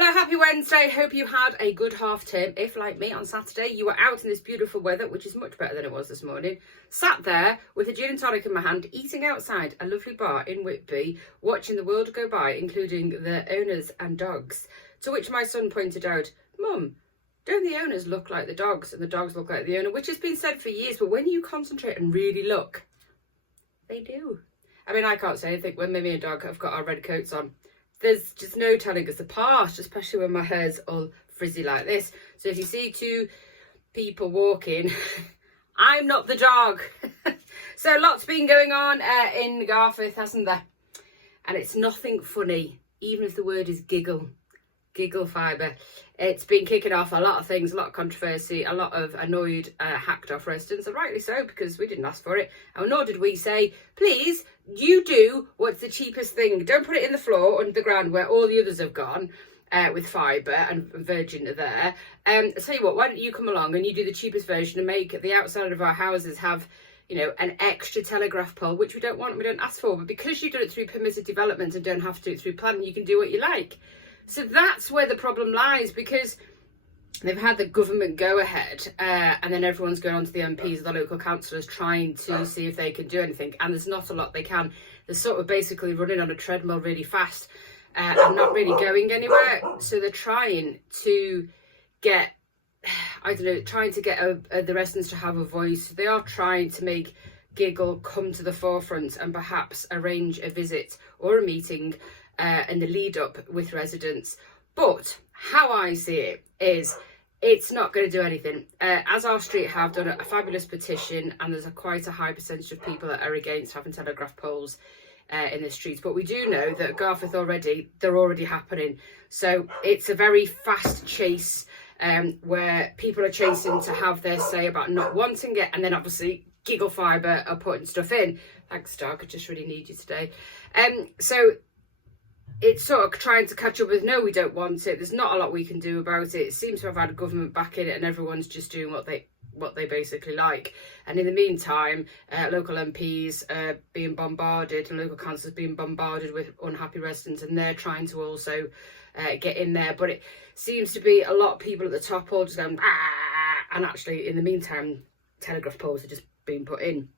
Hello, happy Wednesday. Hope you had a good half term. If, like me, on Saturday, you were out in this beautiful weather, which is much better than it was this morning, sat there with a gin and tonic in my hand, eating outside a lovely bar in Whitby, watching the world go by, including the owners and dogs. To which my son pointed out, Mum, don't the owners look like the dogs and the dogs look like the owner? Which has been said for years, but when you concentrate and really look, they do. I mean, I can't say anything when Mimi and Dog have got our red coats on. There's just no telling us apart, especially when my hair's all frizzy like this. So if you see two people walking, I'm not the dog. So lots been going on in Garforth, hasn't there? And it's nothing funny, even if the word is giggle fibre. It's been kicking off a lot of things, a lot of controversy, a lot of annoyed, hacked off residents, and rightly so, because we didn't ask for it, and nor did we say, please, you do what's the cheapest thing. Don't put it in the floor under the ground where all the others have gone with fibre and Virgin are there. I'll tell you what, why don't you come along and you do the cheapest version and make the outside of our houses have, you know, an extra telegraph pole, which we don't want, we don't ask for, but because you do it through permitted development and don't have to do it through planning, you can do what you like. So that's where the problem lies, because they've had the government go ahead and then everyone's going on to the MPs, the local councillors, trying to see if they can do anything. And there's not a lot they can. They're sort of basically running on a treadmill really fast and not really going anywhere. So they're trying to get, the residents to have a voice. They are trying to make Giggle come to the forefront and perhaps arrange a visit or a meeting in the lead up with residents. But how I see it is it's not going to do anything. As our street have done a fabulous petition, and there's quite a high percentage of people that are against having telegraph poles in the streets. But we do know that Garforth they're already happening. So it's a very fast chase where people are chasing to have their say about not wanting it, and then obviously Giggle Fibre are putting stuff in. Thanks, Doug, I just really need you today. So it's sort of trying to catch up with, no, we don't want it. There's not a lot we can do about it. It seems to have had a government back in it, and everyone's just doing what they basically like. And in the meantime, local MPs being bombarded and local councils being bombarded with unhappy residents, and they're trying to also get in there. But it seems to be a lot of people at the top all just going, ah, and actually in the meantime, telegraph poles are just being put in.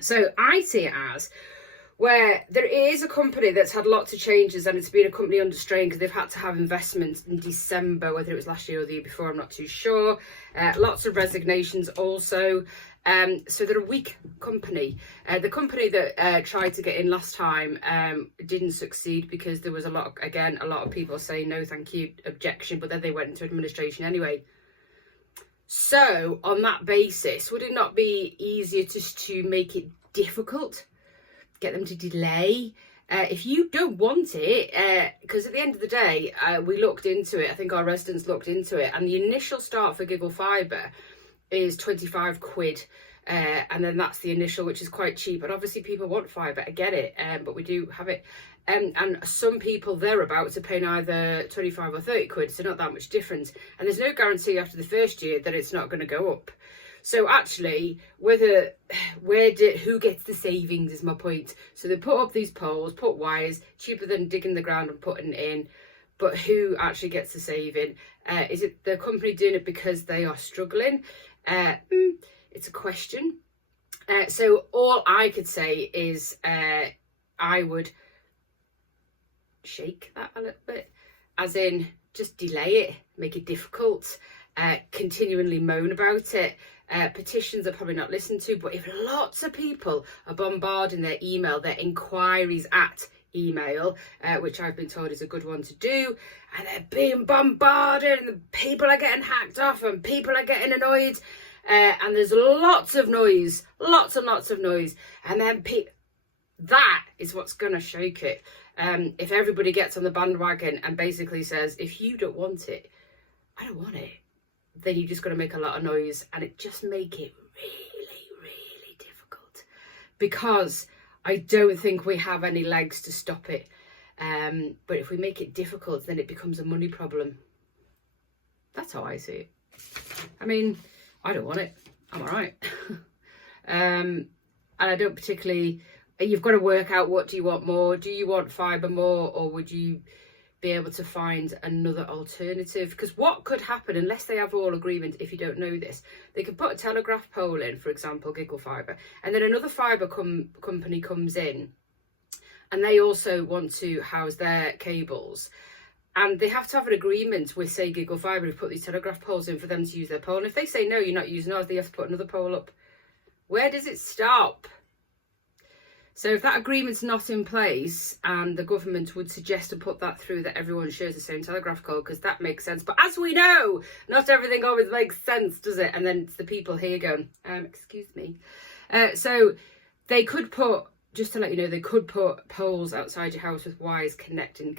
So I see it as where there is a company that's had lots of changes, and it's been a company under strain because they've had to have investments in December, whether it was last year or the year before, I'm not too sure. Lots of resignations also. So they're a weak company. The company that tried to get in last time didn't succeed because there was a lot of people saying no, thank you, objection, but then they went into administration anyway. So on that basis, would it not be easier just to make it difficult? Get them to delay if you don't want it, because at the end of the day, we looked into it. I think our residents looked into it, and the initial start for Giggle Fibre is 25 quid, and then that's the initial, which is quite cheap. And obviously people want fibre, I get it, but we do have it, and some people thereabouts are paying either 25 or 30 quid, so not that much difference. And there's no guarantee after the first year that it's not going to go up. So actually, who gets the savings is my point. So they put up these poles, put wires, cheaper than digging the ground and putting it in. But who actually gets the saving? Is it the company doing it because they are struggling? It's a question. So all I could say is I would shake that a little bit, as in just delay it, make it difficult, continually moan about it. Petitions are probably not listened to, but if lots of people are bombarding their email, their enquiries at email, which I've been told is a good one to do, and they're being bombarded and the people are getting hacked off and people are getting annoyed, and there's lots of noise, lots and lots of noise, and then that is what's going to shake it. If everybody gets on the bandwagon and basically says, if you don't want it, I don't want it, then you just got to make a lot of noise, and it just make it really, really difficult, because I don't think we have any legs to stop it. But if we make it difficult, then it becomes a money problem. That's how I see it. I mean, I don't want it. I'm all right. And I don't particularly... You've got to work out, what do you want more? Do you want fibre more, or would you be able to find another alternative. Because what could happen, unless they have all agreement, if you don't know this, they could put a telegraph pole in, for example, Giggle Fibre, and then another fibre company comes in and they also want to house their cables. And they have to have an agreement with, say, Giggle Fibre, who put these telegraph poles in, for them to use their pole. And if they say, no, you're not using ours, they have to put another pole up. Where does it stop? So if that agreement's not in place, and the government would suggest to put that through, that everyone shares the same telegraph code, because that makes sense. But as we know, not everything always makes sense, does it? And then it's the people here going, excuse me. So they could put, just to let you know, they could put poles outside your house with wires connecting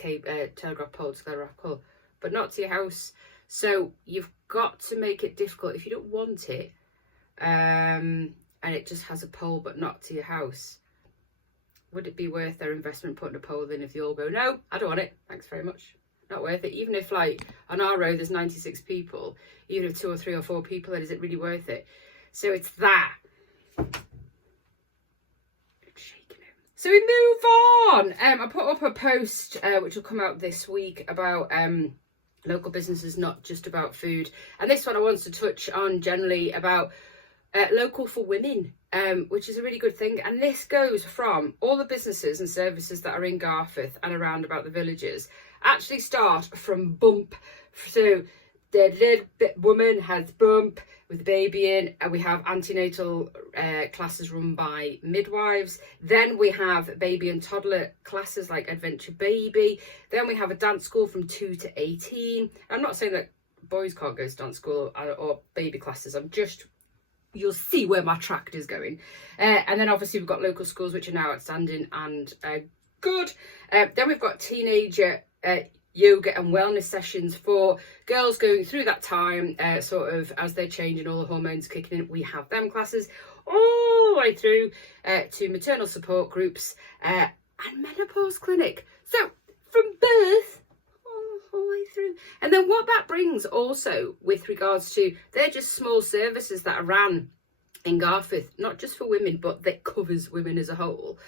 telegraph pole to telegraph pole, but not to your house. So you've got to make it difficult. If you don't want it, and it just has a pole but not to your house, would it be worth their investment putting a pole in if they all go, no, I don't want it, thanks very much? Not worth it. Even if, like, on our road there's 96 people, even if 2 or 3 or 4 people, then is it really worth it? So it's that. So we move on. I put up a post which will come out this week about local businesses, not just about food. And this one I wanted to touch on generally about local for women, which is a really good thing. And this goes from all the businesses and services that are in Garforth and around about the villages. Actually start from bump. So the little woman has bump with the baby in, and we have antenatal classes run by midwives. Then we have baby and toddler classes like Adventure Baby. Then we have a dance school from 2 to 18. I'm not saying that boys can't go to dance school or baby classes. I'm just, you'll see where my tract is going. And then obviously we've got local schools which are now outstanding and good. Then we've got teenager yoga and wellness sessions for girls going through that time, sort of as they're changing, all the hormones kicking in. We have them classes all the way through to maternal support groups and menopause clinic. So from birth all the way through. And then what that brings also with regards to, they're just small services that are ran in Garforth, not just for women, but that covers women as a whole,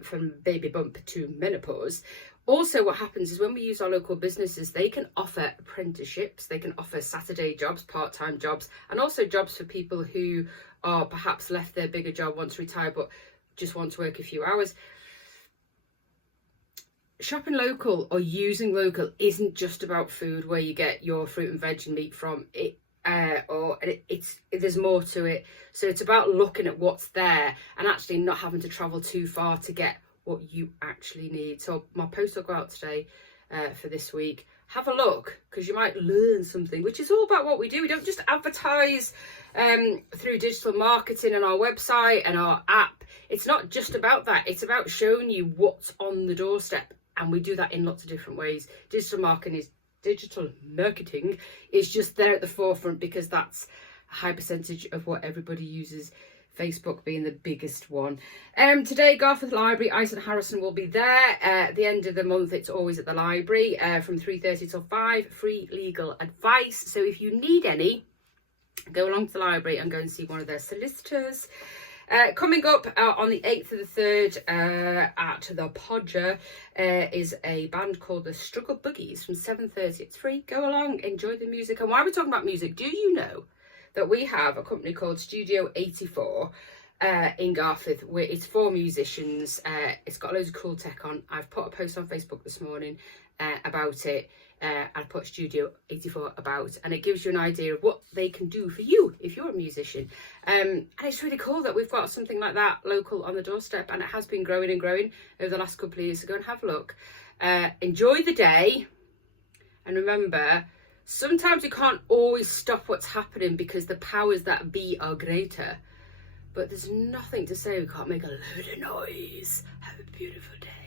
from baby bump to menopause. Also, what happens is when we use our local businesses, they can offer apprenticeships, they can offer Saturday jobs, part-time jobs, and also jobs for people who are perhaps left their bigger job, want to retire, but just want to work a few hours. Shopping local or using local isn't just about food, where you get your fruit and veg and meat from. There's more to it. So it's about looking at what's there and actually not having to travel too far to get what you actually need. So my post will go out today for this week. Have a look, because you might learn something, which is all about what we do. We don't just advertise through digital marketing and our website and our app. It's not just about that. It's about showing you what's on the doorstep, and we do that in lots of different ways. Digital marketing is just there at the forefront because that's a high percentage of what everybody uses, Facebook being the biggest one. Today, Garforth Library, Ice and Harrison will be there. At the end of the month, it's always at the library from 3:30 till 5, free legal advice. So if you need any, go along to the library and go and see one of their solicitors. Coming up on the 8th of the 3rd at the Podger is a band called the Struggle Boogies from 7:30. It's free. Go along, enjoy the music. And while we're talking about music, do you know that we have a company called Studio 84 in Garforth, where it's for musicians. It's got loads of cool tech on. I've put a post on Facebook this morning about it. I've put Studio 84 about, and it gives you an idea of what they can do for you if you're a musician. And it's really cool that we've got something like that local on the doorstep, and it has been growing and growing over the last couple of years. So go and have a look. Enjoy the day, and remember, sometimes you can't always stop what's happening because the powers that be are greater. But there's nothing to say we can't make a load of noise. Have a beautiful day.